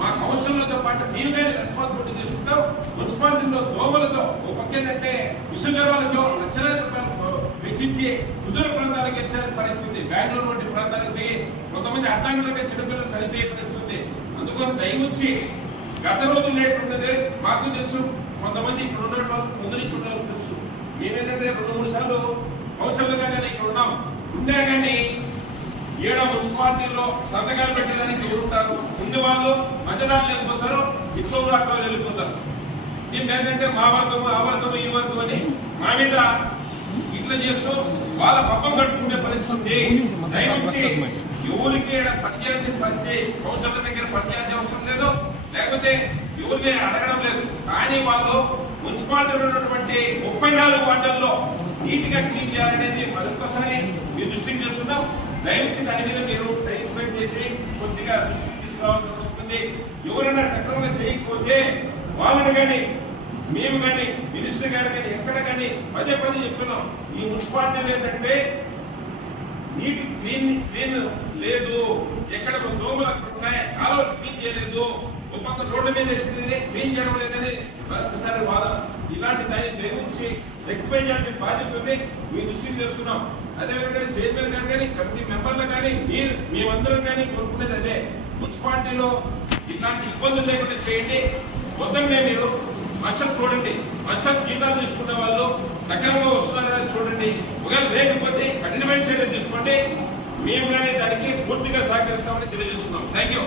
మా కౌన్సిలర్తో పాటు మీరు కానీ రెస్పాన్సిబిలిటీ తీసుకుంటాం మున్సిపాలిటీలో దోమలతో ఒక పక్కేంటంటే విసుగర్వాలతో లక్షలాది వెచ్చించి సుదూర ప్రాంతాలకు వెళ్ళే పరిస్థితి బెంగళూరు వంటి ప్రాంతానికి పోయి కొంతమంది అర్థాంగులుగా చిన్నపిల్లలు చనిపోయే పరిస్థితి. అందుకని దయవచ్చి గత రోజు లేకుండేది మాకు తెలుసు కొంతమంది ఇక్కడ ఉన్న వాళ్ళు ముందు నుంచి ఉండాలని తెలుసు. మేమేంటంటే రెండు మూడు సార్లు కౌన్సిలర్గా కానీ ఇక్కడ ఉన్నాం. ఉండే కానీ ఏడో మున్సిపాలిటీలో సంతకాలు పెట్టడానికి ఎవరుంటారు? ముందు వాళ్ళు మధ్యదారులు వెళ్ళిపోతారు ఇంట్లో కూడా అక్కడ వెళ్ళిపోతారు. ఏంటంటే మా వర్గం ఆ వర్గం ఈ వర్గం అని మా మీద ఇట్లా చేస్తూ వాళ్ళ పప్పం కట్టుకునే పరిస్థితి ఉంది దయవుంచి ఎవరికి పనిచేయాల్సిన పరిస్థితి కౌన్సిలర్ దగ్గర పనిచేయాల్సిన అవసరం లేదు. లేకపోతే ఎవరిని అడగడం లేదు. కానీ వాళ్ళు మున్సిపాలిటీలో ఉన్నటువంటి ముప్పై నాలుగు వార్డుల్లో నీట్గా క్లీన్ చేయాలనేది మరొకసారి మీ దృష్టికి చేస్తున్నాం దయవుంచి దాని మీద మీరు టైం స్పెండ్ చేసి కొద్దిగా దృష్టికి తీసుకురావాల్సి వస్తుంది ఎవరైనా సక్రమంగా చేయకపోతే వాళ్ళని కానీ మేము కానీ మినిస్టర్ గారు కానీ ఎక్కడ కానీ పదే పదే చెప్తున్నాం. ఈ మున్సిపాలిటీలు ఏంటంటే నీటి క్లీన్ క్లీన్ లేదు. ఎక్కడ దోమలు అక్కడ ఉన్నాయి? కాలువ చేయలేదు. ఒక రోడ్డు మీద వేసింది క్లీన్ చేయడం లేదని మరొకసారి వాదన. ఇలాంటి దాన్ని దయవుంచి రెక్టిఫై చేయాల్సిన బాధ్యత ఉంది. మీ దృష్టి చేస్తున్నాం అదేవిధంగా చైర్మన్ గారు కానీ కమిటీ మెంబర్లు కానీ మీరు మేమందరం కానీ కోరుకునేది అదే. మున్సిపాలిటీలో ఇలాంటి ఇబ్బందులు లేకుండా చేయండి. మొత్తంగా మీరు వర్షం చూడండి. వర్షం జీతాలు తీసుకున్న వాళ్ళు సక్రమంగా వస్తున్నారని చూడండి. ఒకవేళ లేకపోతే కఠినమైన చర్యలు తీసుకోండి. మేము కానీ దానికి పూర్తిగా సహకరిస్తామని తెలియజేస్తున్నాం. Thank you